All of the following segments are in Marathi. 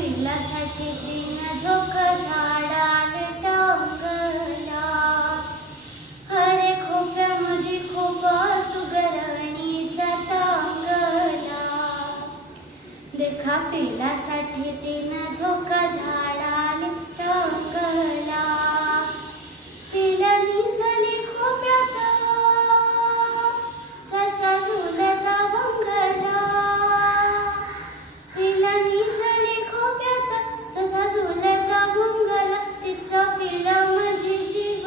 पिल्लासाठी तीन झोका झाडाले टांगला. हरे खोप्यामध्ये खोपा सुगरणीचा चांगला. देखा पिल्लासाठी तीन झोका झाडाले टांगला. पिल्लानी झाली खोप्यात ससा झुलता बंगला. पिल्लानी झाली खोप्यात ससा झुलता बंगला. तिचा पिलामध्ये जीव,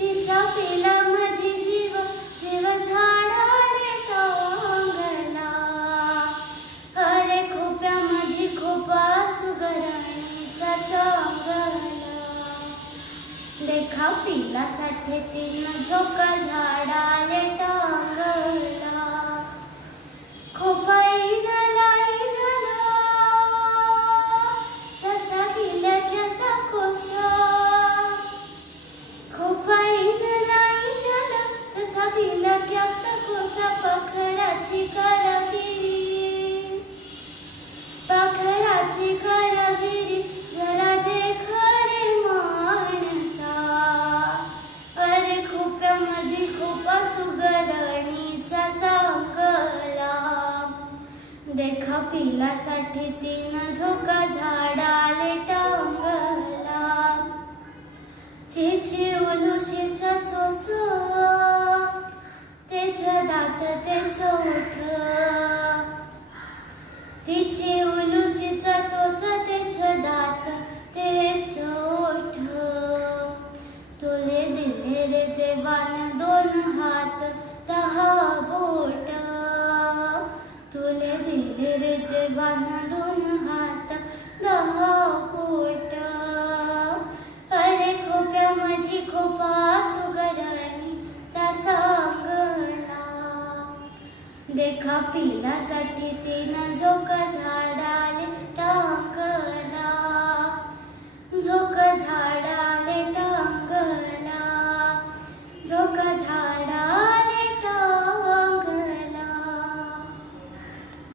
तिचा पिलामध्ये जीव, जीव झाडाले टांगला. हरे खोप्यामध्ये खोपा सुगरणीचा चांगला. देखा पिल्लासाठी तीन झोका झाडाले टांगला. खोपा इनला इनला ससा गिलक्याचा कोसा. खोपा इनला इनला तसा गिलक्याचा कोसा. पाखराची कारागिरी, पाखराची कारागिरी जरा देख रे माणसा. अरे खोप्यामध्ये खोपा सुगरणीचा चांगला. देखा पिल्लासाठी तीन झोका झाडाले टांगला. तिची उलुशीचा चोच, तेचं दात तेचं ओठ. तिची उलुशीचा चोच, तेचं दात तेचं ओठ. तुले दिले रे देवान दोन हात 10 बोट. तुले दिले रे देवान दोन हात 10 बोट. अरे खोप्यामध्ये खोपा सुगरणीचा चांगला. देखा पिल्लासाठी तीन झोका झाडाले